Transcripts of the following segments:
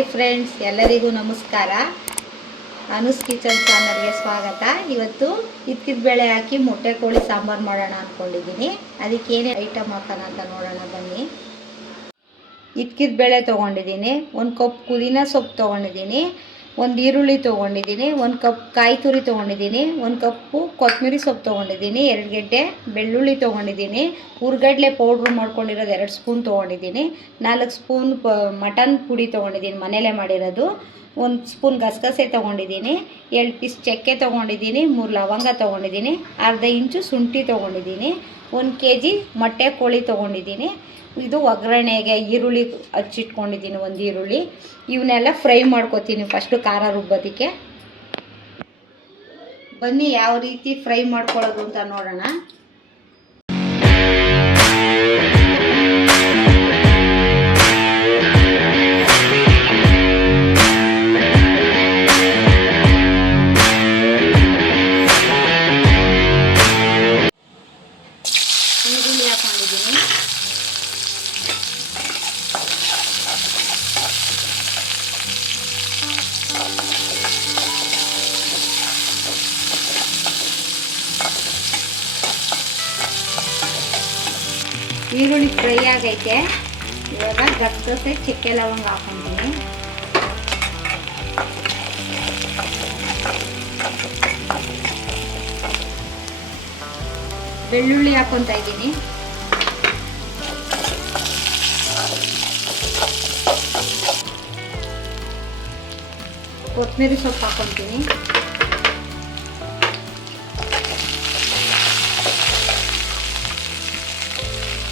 Hi friends, ಎಲ್ಲರಿಗೂ ನಮಸ್ಕಾರ. Anu's kitchen ಚಾನಲ್ಗೆ ಸ್ವಾಗತ. ಇವತ್ತು ಇತ್ತಿದ ಬೇಳೆ ಹಾಕಿ ಮೊಟ್ಟೆ ಕೋಳಿ ಸಾಂಬಾರು ಮಾಡೋಣ ಅಂದ್ಕೊಂಡಿದ್ದೀನಿ. ಅದಕ್ಕೆ ಏನೇ ಐಟಮ್ ಹಾಕೋಣ ಅಂತ ನೋಡೋಣ ಬನ್ನಿ. ಇಕ್ಕಿದ ಬೇಳೆ ತೊಗೊಂಡಿದ್ದೀನಿ, 1 ಕಪ್ ಪುದೀನ ಸೊಪ್ಪು ತೊಗೊಂಡಿದ್ದೀನಿ, 1 ಈರುಳ್ಳಿ ತೊಗೊಂಡಿದ್ದೀನಿ, 1 ಕಪ್ ಕಾಯಿ ತುರಿ ತೊಗೊಂಡಿದ್ದೀನಿ, 1 ಕಪ್ಪು ಕೊತ್ತಂಬರಿ ಸೊಪ್ಪು ತೊಗೊಂಡಿದ್ದೀನಿ, 2 ಗೆಡ್ಡೆ ಬೆಳ್ಳುಳ್ಳಿ ತೊಗೊಂಡಿದ್ದೀನಿ, ಹುರ್ಗಡ್ಲೆ ಪೌಡ್ರ್ ಮಾಡ್ಕೊಂಡಿರೋದು 2 ಸ್ಪೂನ್ ತೊಗೊಂಡಿದ್ದೀನಿ, 4 ಸ್ಪೂನ್ ಮಟನ್ ಪುಡಿ ತೊಗೊಂಡಿದ್ದೀನಿ, ಮನೇಲೇ ಮಾಡಿರೋದು, 1 ಸ್ಪೂನ್ ಗಸಗಸೆ ತೊಗೊಂಡಿದ್ದೀನಿ, 2 ಪೀಸ್ ಚಕ್ಕೆ ತೊಗೊಂಡಿದ್ದೀನಿ, 3 ಲವಂಗ ತೊಗೊಂಡಿದ್ದೀನಿ, ಅರ್ಧ ಇಂಚು ಶುಂಠಿ ತೊಗೊಂಡಿದ್ದೀನಿ, 1 kg ಮೊಟ್ಟೆ ಕೋಳಿ ತೊಗೊಂಡಿದ್ದೀನಿ. ಇದು ಒಗ್ಗರಣೆಗೆ ಈರುಳ್ಳಿ ಹಚ್ಚಿಟ್ಕೊಂಡಿದ್ದೀನಿ, 1 ಈರುಳ್ಳಿ. ಇವನ್ನೆಲ್ಲ ಫ್ರೈ ಮಾಡ್ಕೊತೀನಿ ಫಸ್ಟು ಖಾರ ರುಬ್ಬೋದಕ್ಕೆ. ಬನ್ನಿ ಯಾವ ರೀತಿ ಫ್ರೈ ಮಾಡ್ಕೊಳ್ಳೋದು ಅಂತ ನೋಡೋಣ. ಈರುಳ್ಳಿ ಹಾಕೊಂಡಿದ್ದೀನಿ, ಈರುಳ್ಳಿ ಫ್ರೈ ಆಗೈತೆ. ಇವಾಗ ಗಸಗಸೆ ಚಕ್ಕೆ ಲವಂಗ ಹಾಕೊಂತೀನಿ. ಬೆಳ್ಳುಳ್ಳಿ ಹಾಕೊತಾ ಇದ್ದೀನಿ, ಕೊತ್ತಂಬರಿ ಸೊಪ್ಪು ಹಾಕೊತೀನಿ,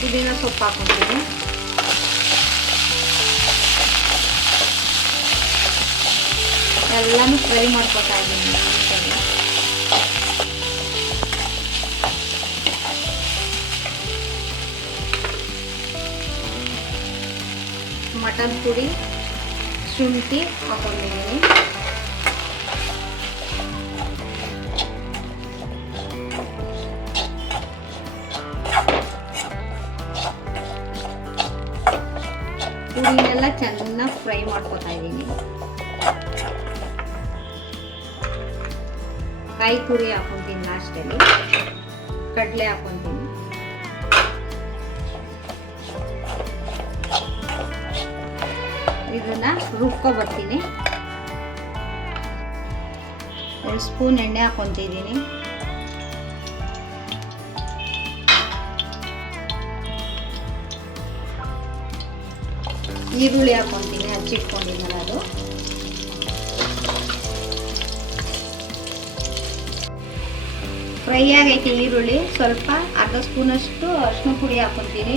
ಪುದೀನ ಸೊಪ್ಪು ಹಾಕೊತೀನಿ, ಎಲ್ಲನೂ ಫ್ರೈ ಮಾಡ್ಕೊತಾ ಇದ್ದೀನಿ. ಮಟನ್ ಪುಡಿ, ಶುಂಠಿ ಹಾಕೊಂಡಿದ್ದೀನಿ, ಪುಡಿನೆಲ್ಲ ಚೆನ್ನಾಗಿ ಫ್ರೈ ಮಾಡ್ಕೊತಾ ಇದ್ದೀನಿ. ಕಾಯಿ ತುರಿ ಹಾಕೊಂತೀನಿ, ಲಾಸ್ಟಲ್ಲಿ ಕಡಲೆ ಹಾಕೊಂತೀನಿ, ಇದನ್ನ ರುಬ್ಕೊಬರ್ತೀನಿ. 2 ಸ್ಪೂನ್ ಎಣ್ಣೆ ಹಾಕೊಂತಿದ್ದೀನಿ, ಈರುಳ್ಳಿ ಹಾಕೊಂತೀನಿ, ಹಚ್ಚಿಟ್ಕೊಂಡಿದ್ದಲ್ಲ ಅದು, ಫ್ರೈ ಆಗೈತೆ ಈರುಳ್ಳಿ. ಸ್ವಲ್ಪ ಅರ್ಧ ಸ್ಪೂನಷ್ಟು ಅರಿಶಿನ ಪುಡಿ ಹಾಕೊಂತೀನಿ,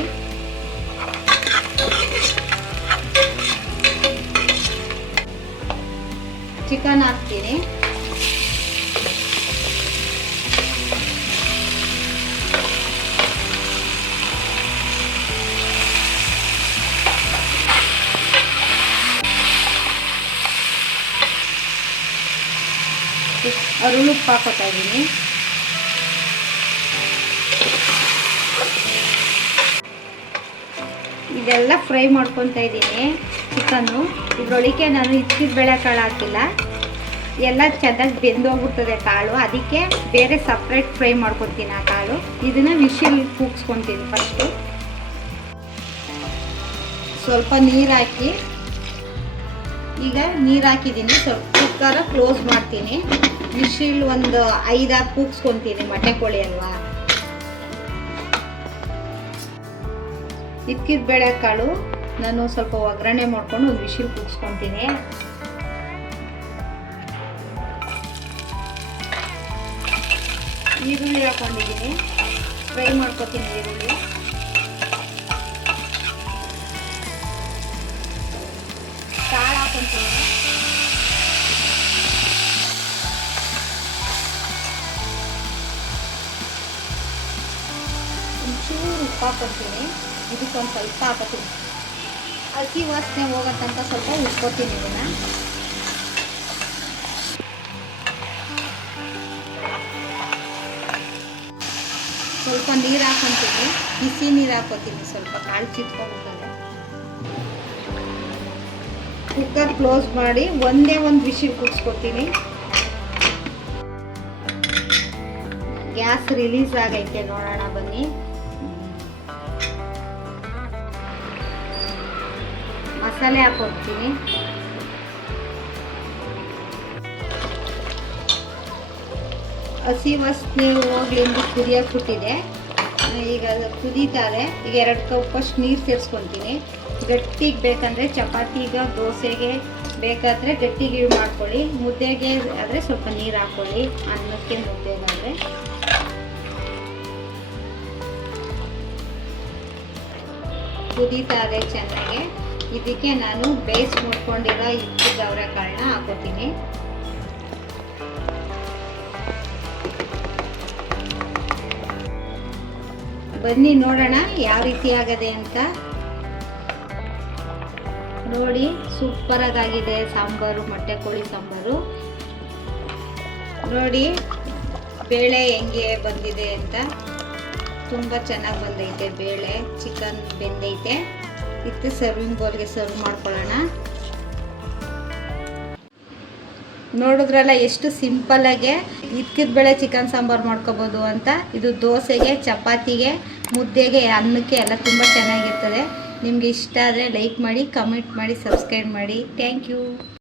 ಚಿಕನ್ ಹಾಕ್ತೀನಿ, ಅರುಳುಪ್ಪು ಹಾಕೋತಾ ಇದ್ದೀನಿ, ಇದೆಲ್ಲ ಫ್ರೈ ಮಾಡ್ಕೊತಾ ಇದ್ದೀನಿ ಚಿಕನ್ನು. ಇದರೊಳಗೆ ನಾನು ಇಕ್ಕಿದ ಬೇಳೆಕಾಳು ಹಾಕಿಲ್ಲ, ಎಲ್ಲ ಚೆನ್ನಾಗಿ ಬೆಂದೋಗ್ಬಿಡ್ತದೆ ಕಾಳು, ಅದಕ್ಕೆ ಬೇರೆ ಸಪ್ರೇಟ್ ಫ್ರೈ ಮಾಡ್ಕೊತೀನಿ ಆ ಕಾಳು. ಇದನ್ನು ವಿಶಿಲ್ ಕೂಗಿಸ್ಕೊತೀನಿ. ಫಸ್ಟು ಸ್ವಲ್ಪ ನೀರು ಹಾಕಿ, ಈಗ ನೀರು ಹಾಕಿದ್ದೀನಿ, ಸ್ವಲ್ಪ ಕುಕ್ಕರ ಕ್ಲೋಸ್ ಮಾಡ್ತೀನಿ. ವಿಶಿಲ್ ಒಂದು 5-6 ಕೂಗಿಸ್ಕೊತೀನಿ, ಮೊಟ್ಟೆ ಕೋಳಿ ಅಲ್ವಾ. ಇಕ್ಕಿದ ಬೇಳೆಕಾಳು ನಾನು ಸ್ವಲ್ಪ ಒಗ್ಗರಣೆ ಮಾಡ್ಕೊಂಡು ಒಂದು ವಿಶಿಲ್ ಕೂಗಿಸ್ಕೊತೀನಿ. ಈರುಳ್ಳಿ ಹಾಕೊಂಡಿದ್ದೀನಿ, ಫ್ರೈ ಮಾಡ್ಕೊತೀನಿ ಈರುಳ್ಳಿ. ಕಾಳು ಹಾಕೊತೀನಿ, ಒಂಚೂರು ಉಪ್ಪು ಹಾಕೊತೀನಿ, ಇದಕ್ಕೊಂದು ಸ್ವಲ್ಪ ಹಾಕೋತೀನಿ, ಹಸಿ ವಾಸನೆ ಹೋಗೋ ತನಕ ಸ್ವಲ್ಪ ಉಸ್ಕೊತೀನಿ ಇದನ್ನು. ಸ್ವಲ್ಪ ನೀರು ಹಾಕೊತೀನಿ, ಬಿಸಿ ನೀರು ಹಾಕೋತೀನಿ, ಸ್ವಲ್ಪ ಕಾಳು ಚಿಟ್ಕೊಬಿಡ್ತದೆ. ಕುಕ್ಕರ್ ಕ್ಲೋಸ್ ಮಾಡಿ ಒಂದೇ ಒಂದು ವಿಷಲ್ ಕೂಗಿಸ್ಕೊತೀನಿ. ಗ್ಯಾಸ್ ರಿಲೀಸ್ ಆಗೈತೆ, ನೋಡೋಣ ಬನ್ನಿ. ಮಸಾಲೆ ಹಾಕೊಡ್ತೀನಿ. ಹಸಿ ವಾಸನೆ ಹೋಗ್ಲಿ ಎಂದು ಕುದಿಯಕ್ಕೆ ಬಿಟ್ಟಿದೆ. ಈಗ ಅದು ಕುದೀತಾರೆ. ಈಗ 2 ಕಪ್ ಅಷ್ಟು ನೀರು ಸೇರಿಸ್ಕೊತೀನಿ. ಗಟ್ಟಿಗೆ ಬೇಕಂದರೆ ಚಪಾತಿಗೆ ದೋಸೆಗೆ ಬೇಕಾದರೆ ಗಟ್ಟಿಗೆ ಮಾಡ್ಕೊಳ್ಳಿ. ಮುದ್ದೆಗೆ ಆದರೆ ಸ್ವಲ್ಪ ನೀರು ಹಾಕ್ಕೊಳ್ಳಿ. ಅನ್ನಕ್ಕೆ ಮುದ್ದೆಗಾದರೆ ಕುದೀತಾರೆ ಚೆನ್ನಾಗಿ. ಇದಕ್ಕೆ ನಾನು ಬೇಯಿಸಿ ಮುಟ್ಕೊಂಡಿರೋ ಇಕ್ಕಿದ ಅವರೆಕಾಳನ್ನ ಹಾಕೋತೀನಿ. ಬನ್ನಿ ನೋಡೋಣ ಯಾವ ರೀತಿ ಆಗದೆ ಅಂತ. ನೋಡಿ, ಸೂಪರ್ ಆಗಿದೆ ಸಾಂಬಾರು, ಮೊಟ್ಟೆ ಕೋಳಿ ಸಾಂಬಾರು. ನೋಡಿ ಬೇಳೆ ಹೆಂಗೆ ಬಂದಿದೆ ಅಂತ. ತುಂಬ ಚೆನ್ನಾಗಿ ಬಂದೈತೆ ಬೇಳೆ. ಚಿಕನ್ ಬೆಂದೈತೆ. ಇದು ಸರ್ವಿಂಗ್ ಬೌಲ್ಗೆ ಸರ್ವ್ ಮಾಡ್ಕೊಳ್ಳೋಣ. ನೋಡಿದ್ರಲ್ಲ ಎಷ್ಟು ಸಿಂಪಲ್ಲಾಗೆ ಇದ್ಕಿದ ಬೇಳೆ ಚಿಕನ್ ಸಾಂಬಾರು ಮಾಡ್ಕೋಬೋದು ಅಂತ. ಇದು ದೋಸೆಗೆ, ಚಪಾತಿಗೆ, ಮುದ್ದೆಗೆ, ಅನ್ನಕ್ಕೆ ಎಲ್ಲ ತುಂಬ ಚೆನ್ನಾಗಿರ್ತದೆ. ನಿಮಗೆ ಇಷ್ಟ ಆದರೆ ಲೈಕ್ ಮಾಡಿ, ಕಮೆಂಟ್ ಮಾಡಿ, ಸಬ್ಸ್ಕ್ರೈಬ್ ಮಾಡಿ. Thank you.